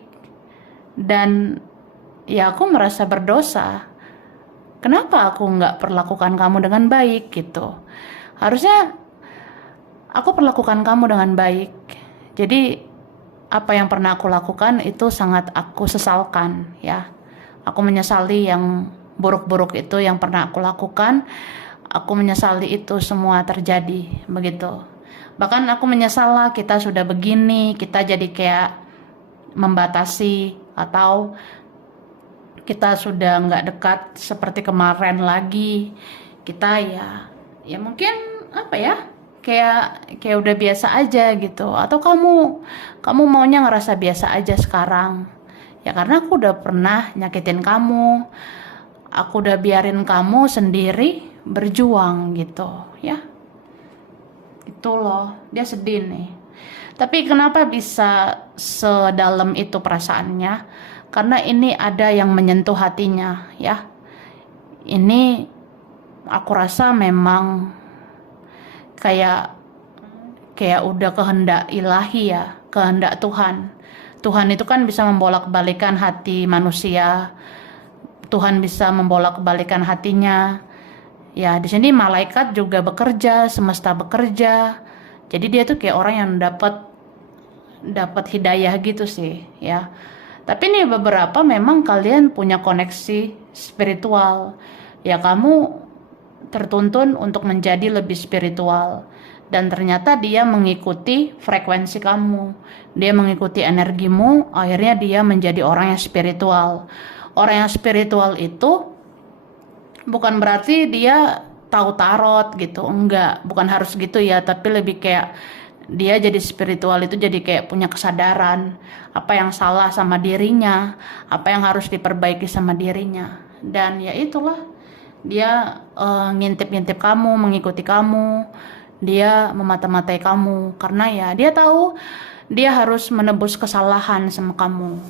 dan ya aku merasa berdosa. Kenapa aku nggak perlakukan kamu dengan baik gitu? Harusnya aku perlakukan kamu dengan baik. Jadi apa yang pernah aku lakukan itu sangat aku sesalkan ya. Aku menyesali yang buruk-buruk itu yang pernah aku lakukan. Aku menyesali itu semua terjadi begitu. Bahkan aku menyesal lah kita sudah begini, kita jadi kayak membatasi atau kita sudah nggak dekat seperti kemarin lagi. Kita ya mungkin apa ya, kayak udah biasa aja gitu. Atau kamu maunya ngerasa biasa aja sekarang. Ya karena aku udah pernah nyakitin kamu. Aku udah biarin kamu sendiri berjuang gitu ya. Itu loh, dia sedih nih. Tapi kenapa bisa sedalam itu perasaannya? Karena ini ada yang menyentuh hatinya ya. Ini aku rasa memang kayak udah kehendak ilahi ya, kehendak Tuhan. Tuhan itu kan bisa membolak-balikan hati manusia. Tuhan bisa membolak-balikan hatinya. Ya, di sini malaikat juga bekerja, semesta bekerja. Jadi dia tuh kayak orang yang dapat hidayah gitu sih, ya. Tapi nih beberapa memang kalian punya koneksi spiritual. Ya kamu tertuntun untuk menjadi lebih spiritual. Dan ternyata dia mengikuti frekuensi kamu. Dia mengikuti energimu, akhirnya dia menjadi orang yang spiritual. Orang yang spiritual itu bukan berarti dia tahu tarot gitu, enggak, bukan harus gitu ya, tapi lebih kayak dia jadi spiritual itu jadi kayak punya kesadaran apa yang salah sama dirinya, apa yang harus diperbaiki sama dirinya. Dan ya itulah, dia ngintip-ngintip kamu, mengikuti kamu, dia memata-matai kamu karena ya dia tahu dia harus menebus kesalahan sama kamu.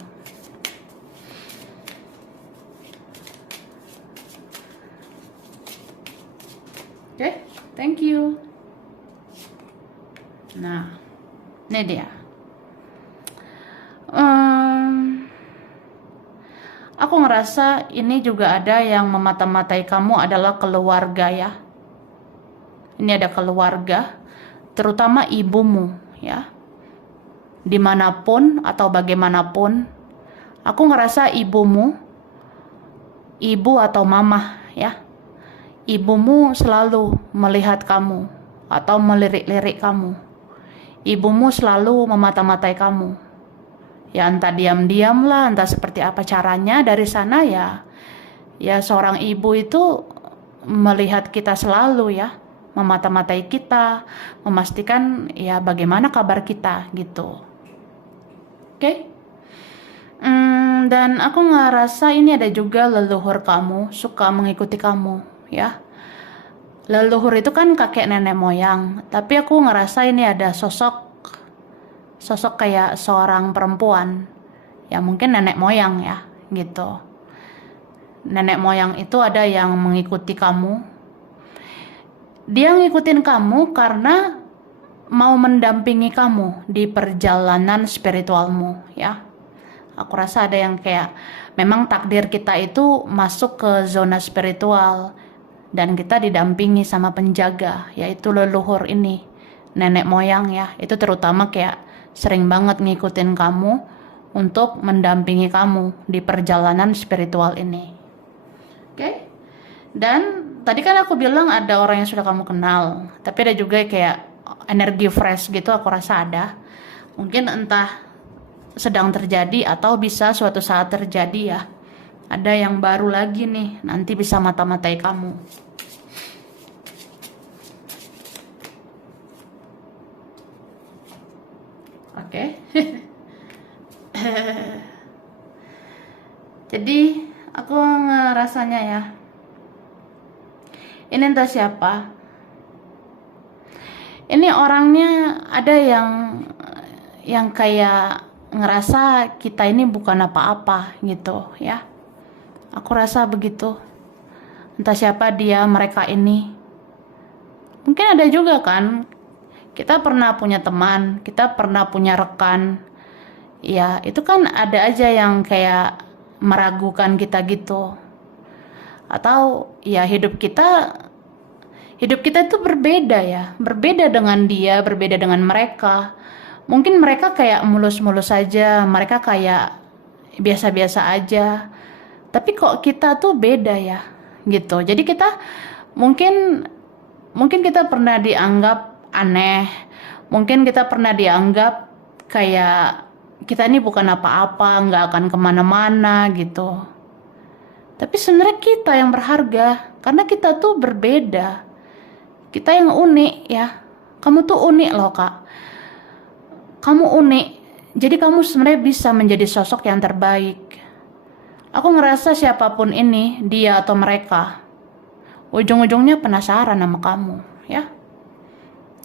Oke, thank you. Nah, ini dia. Aku ngerasa ini juga ada yang memata-matai kamu adalah keluarga ya. Ini ada keluarga, terutama ibumu ya. Dimanapun atau bagaimanapun, aku ngerasa ibumu, ibu atau mama ya. Ibumu selalu melihat kamu atau melirik-lirik kamu. Ibumu selalu memata-matai kamu. Ya entah diam-diam lah, entah seperti apa caranya dari sana ya. Ya seorang ibu itu melihat kita selalu ya, memata-matai kita, memastikan ya bagaimana kabar kita gitu. Oke? Dan aku ngerasa ini ada juga leluhur kamu suka mengikuti kamu ya. Leluhur itu kan kakek nenek moyang, tapi aku ngerasa ini ada sosok kayak seorang perempuan, ya mungkin nenek moyang ya gitu. Nenek moyang itu ada yang mengikuti kamu. Dia ngikutin kamu karena mau mendampingi kamu di perjalanan spiritualmu ya. Aku rasa ada yang kayak memang takdir kita itu masuk ke zona spiritual dan kita didampingi sama penjaga, yaitu leluhur ini, nenek moyang ya. Itu terutama kayak sering banget ngikutin kamu untuk mendampingi kamu di perjalanan spiritual ini. Oke? Dan tadi kan aku bilang ada orang yang sudah kamu kenal, tapi ada juga kayak energi fresh gitu, aku rasa ada. Mungkin entah sedang terjadi atau bisa suatu saat terjadi ya. Ada yang baru lagi nih, nanti bisa mata-matai kamu. Oke. Jadi aku ngerasanya ya, ini entah siapa. Ini orangnya ada yang kayak ngerasa kita ini bukan apa-apa gitu ya. Aku rasa begitu. Entah siapa dia, mereka ini. Mungkin ada juga kan, kita pernah punya teman, kita pernah punya rekan. Ya, itu kan ada aja yang kayak meragukan kita gitu. Atau ya hidup kita itu berbeda ya. Berbeda dengan dia, berbeda dengan mereka. Mungkin mereka kayak mulus-mulus saja, mereka kayak biasa-biasa aja. Tapi kok kita tuh beda ya, gitu. Jadi kita mungkin kita pernah dianggap aneh, mungkin kita pernah dianggap kayak kita ini bukan apa-apa, nggak akan kemana-mana gitu. Tapi sebenarnya kita yang berharga, karena kita tuh berbeda. Kita yang unik ya. Kamu tuh unik loh kak. Kamu unik. Jadi kamu sebenarnya bisa menjadi sosok yang terbaik. Aku ngerasa siapapun ini, dia atau mereka, ujung-ujungnya penasaran sama kamu, ya.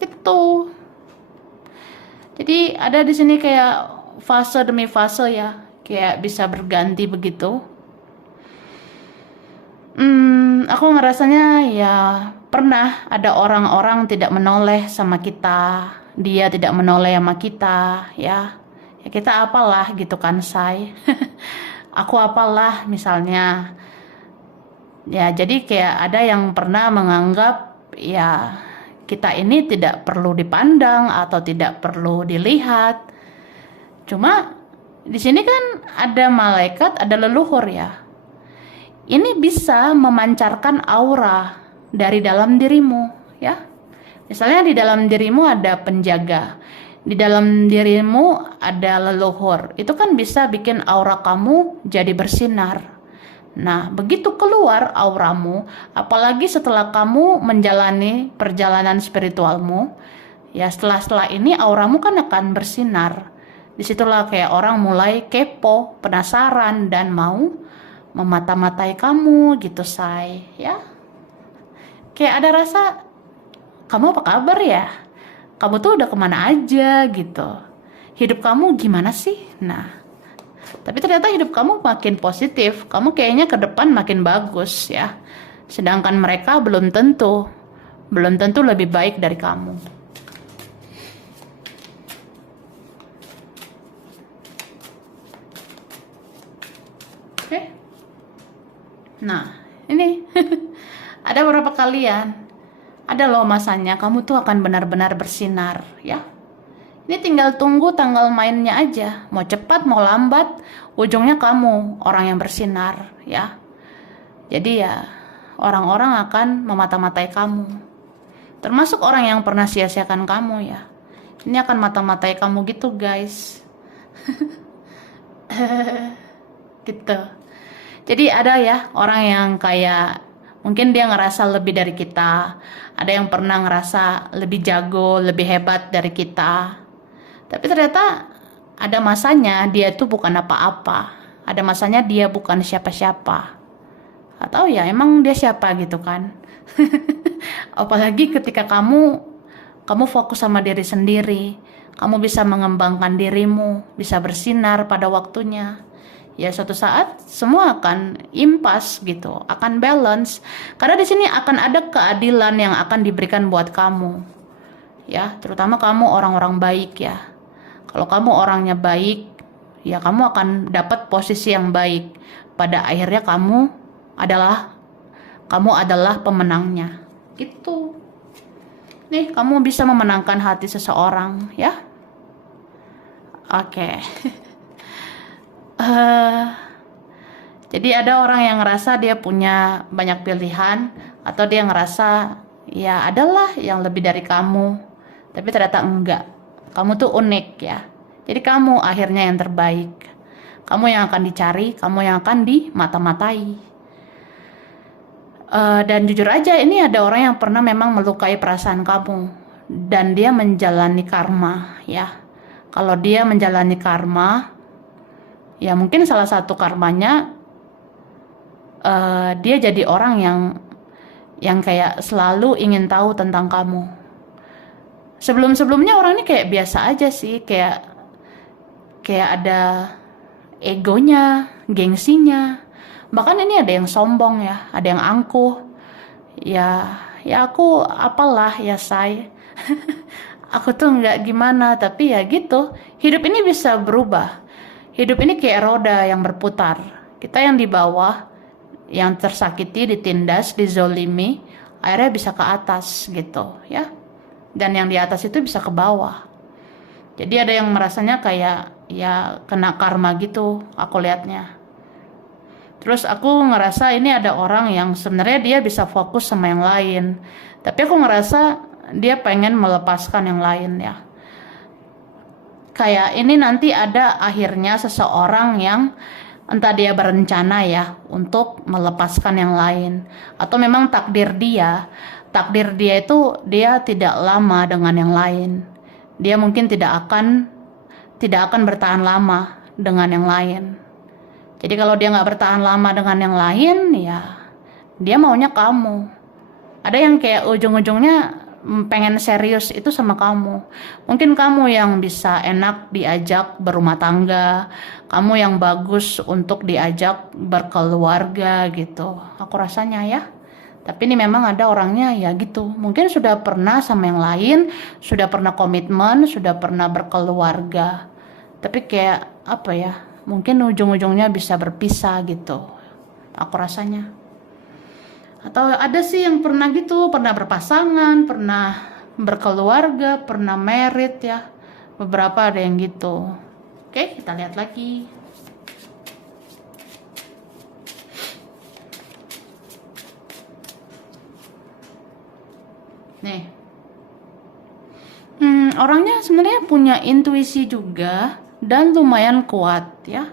Gitu. Jadi ada di sini kayak fase demi fase ya, kayak bisa berganti begitu. Aku ngerasanya ya pernah ada orang-orang tidak menoleh sama kita, dia tidak menoleh sama kita, ya. Ya kita apalah gitu kan, say. Aku apalah misalnya. Ya, jadi kayak ada yang pernah menganggap ya kita ini tidak perlu dipandang atau tidak perlu dilihat. Cuma Di sini kan ada malaikat, ada leluhur ya. Ini bisa memancarkan aura dari dalam dirimu ya. Misalnya di dalam dirimu ada penjaga, di dalam dirimu ada leluhur. Itu kan bisa bikin aura kamu jadi bersinar. Nah, begitu keluar auramu, apalagi setelah kamu menjalani perjalanan spiritualmu, ya setelah ini auramu kan akan bersinar. Disitulah kayak orang mulai kepo, penasaran, dan mau memata-matai kamu gitu, say. Ya, kayak ada rasa, kamu apa kabar ya? Kamu tuh udah kemana aja gitu. Hidup kamu gimana sih? Nah, tapi ternyata hidup kamu makin positif. Kamu kayaknya ke depan makin bagus ya. Sedangkan mereka belum tentu lebih baik dari kamu. Oke. Nah, ini ada beberapa kalian. Ada loh masanya kamu tuh akan benar-benar bersinar ya. Ini tinggal tunggu tanggal mainnya aja. Mau cepat mau lambat, ujungnya kamu orang yang bersinar ya. Jadi ya orang-orang akan memata-matai kamu. Termasuk orang yang pernah sia-siakan kamu ya. Ini akan mata-matai kamu gitu guys. Gitu. Jadi ada ya orang yang kayak mungkin dia ngerasa lebih dari kita. Ada yang pernah ngerasa lebih jago, lebih hebat dari kita. Tapi ternyata ada masanya dia itu bukan apa-apa. Ada masanya dia bukan siapa-siapa. Atau ya emang dia siapa gitu kan. Apalagi ketika kamu fokus sama diri sendiri. Kamu bisa mengembangkan dirimu, bisa bersinar pada waktunya. Ya suatu saat semua akan impas gitu, akan balance. Karena di sini akan ada keadilan yang akan diberikan buat kamu. Ya, terutama kamu orang-orang baik ya. Kalau kamu orangnya baik, ya kamu akan dapat posisi yang baik. Pada akhirnya kamu adalah pemenangnya. Gitu. Nih, kamu bisa memenangkan hati seseorang ya. Oke. Jadi ada orang yang ngerasa dia punya banyak pilihan, atau dia ngerasa ya adalah yang lebih dari kamu, tapi ternyata enggak. Kamu tuh unik ya. Jadi kamu akhirnya yang terbaik. Kamu yang akan dicari, kamu yang akan dimata-matai. Dan jujur aja ini ada orang yang pernah memang melukai perasaan kamu, dan dia menjalani karma ya. Kalau dia menjalani karma, ya mungkin salah satu karmanya dia jadi orang yang kayak selalu ingin tahu tentang kamu. Sebelum-sebelumnya orang ini kayak biasa aja sih, kayak ada egonya, gengsinya. Bahkan ini ada yang sombong ya, ada yang angkuh. Ya aku apalah ya say. Aku tuh nggak gimana, tapi ya gitu. Hidup ini bisa berubah. Hidup ini kayak roda yang berputar. Kita yang di bawah, yang tersakiti, ditindas, dizolimi, akhirnya bisa ke atas gitu ya. Dan yang di atas itu bisa ke bawah. Jadi ada yang merasanya kayak ya kena karma gitu, aku lihatnya. Terus aku ngerasa ini ada orang yang sebenarnya dia bisa fokus sama yang lain. Tapi aku ngerasa dia pengen melepaskan yang lain ya. Kayak ini nanti ada akhirnya seseorang yang entah dia berencana ya untuk melepaskan yang lain, atau memang takdir dia itu dia tidak lama dengan yang lain. Dia mungkin tidak akan bertahan lama dengan yang lain. Jadi kalau dia nggak bertahan lama dengan yang lain, ya dia maunya kamu. Ada yang kayak ujung-ujungnya pengen serius itu sama kamu. Mungkin kamu yang bisa enak diajak berumah tangga, kamu yang bagus untuk diajak berkeluarga gitu. Aku rasanya ya. Tapi ini memang ada orangnya ya gitu. Mungkin sudah pernah sama yang lain, sudah pernah komitmen, sudah pernah berkeluarga. Tapi kayak apa ya? Mungkin ujung-ujungnya bisa berpisah gitu. Aku rasanya. Atau ada sih yang pernah gitu, pernah berpasangan, pernah berkeluarga, pernah married ya. Beberapa ada yang gitu. Oke, kita lihat lagi. Nih. Orangnya sebenarnya punya intuisi juga dan lumayan kuat ya.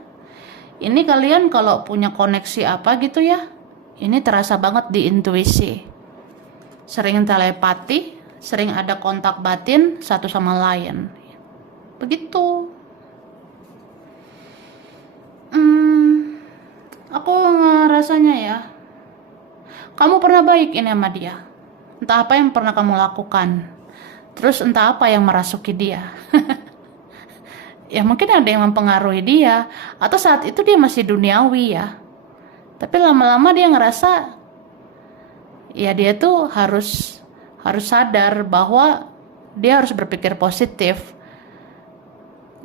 Ini kalian kalau punya koneksi apa gitu ya, ini terasa banget di intuisi. Sering telepati, sering ada kontak batin satu sama lain. Begitu. Aku ngerasanya ya, kamu pernah baik ini sama dia. Entah apa yang pernah kamu lakukan. Terus entah apa yang merasuki dia. Ya mungkin ada yang mempengaruhi dia. Atau saat itu dia masih duniawi ya. Tapi lama-lama dia ngerasa, ya dia tuh harus sadar bahwa dia harus berpikir positif.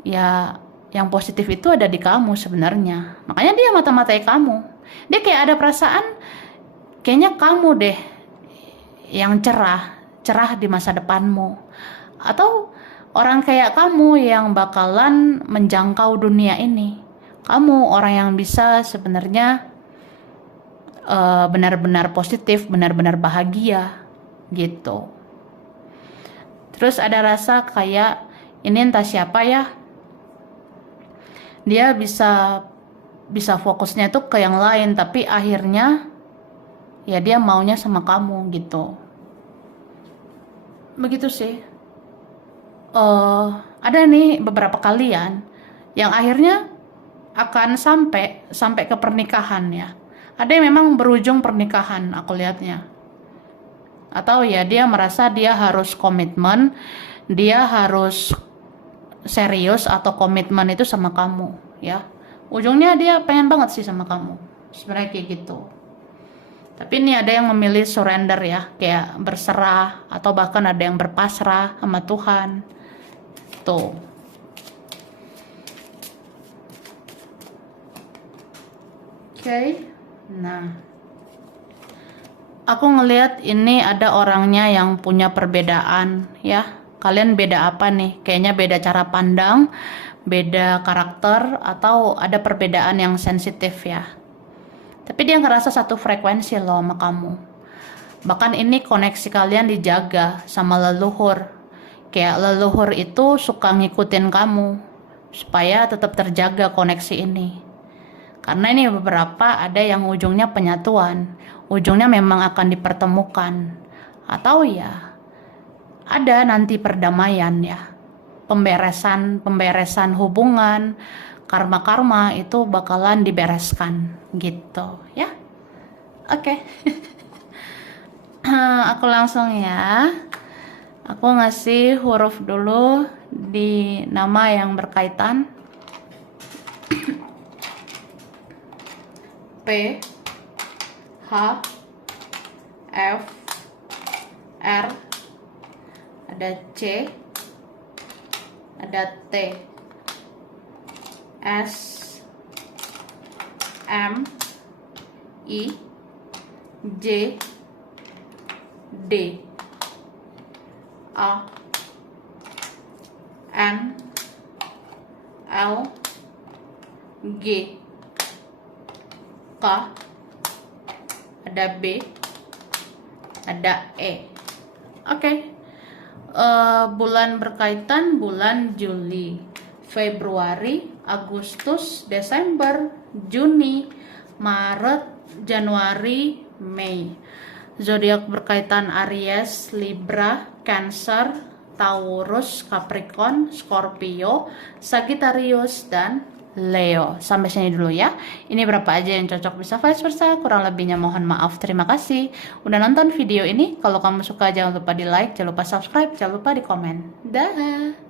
Ya yang positif itu ada di kamu sebenarnya. Makanya dia mata-matai kamu. Dia kayak ada perasaan, kayaknya kamu deh yang cerah di masa depanmu. Atau orang kayak kamu yang bakalan menjangkau dunia ini. Kamu orang yang bisa sebenarnya benar-benar positif, benar-benar bahagia gitu. Terus ada rasa kayak ini entah siapa ya, dia bisa fokusnya tuh ke yang lain, tapi akhirnya ya dia maunya sama kamu gitu. Begitu sih. Ada nih beberapa kalian yang akhirnya akan sampai ke pernikahan ya. Ada yang memang berujung pernikahan aku lihatnya. Atau ya dia merasa dia harus komitmen, dia harus serius atau komitmen itu sama kamu ya. Ujungnya dia pengen banget sih sama kamu. Sebenarnya kayak gitu. Tapi ini ada yang memilih surrender ya, kayak berserah atau bahkan ada yang berpasrah sama Tuhan. Tuh. Oke. Nah. Aku ngelihat ini ada orangnya yang punya perbedaan ya. Kalian beda apa nih? Kayaknya beda cara pandang, beda karakter, atau ada perbedaan yang sensitif ya. Tapi dia ngerasa satu frekuensi loh sama kamu. Bahkan ini koneksi kalian dijaga sama leluhur. Kayak leluhur itu suka ngikutin kamu supaya tetap terjaga koneksi ini. Karena ini beberapa ada yang ujungnya penyatuan, ujungnya memang akan dipertemukan. Atau ya ada nanti perdamaian ya. Pemberesan hubungan, karma-karma itu bakalan dibereskan gitu ya. Oke. Aku langsung ya. Aku ngasih huruf dulu di nama yang berkaitan. P, H, F, R, ada C, ada T, S, M, I, J, D, A, N, L, G, K, ada B, ada E. Oke. Bulan berkaitan bulan Juli, Februari, Agustus, Desember, Juni, Maret, Januari, Mei. Zodiak berkaitan Aries, Libra, Cancer, Taurus, Capricorn, Scorpio, Sagittarius, dan Leo. Sampai sini dulu ya. Ini berapa aja yang cocok, bisa vice versa. Kurang lebihnya mohon maaf. Terima kasih udah nonton video ini. Kalau kamu suka jangan lupa di like, jangan lupa subscribe, jangan lupa di komen. Dah.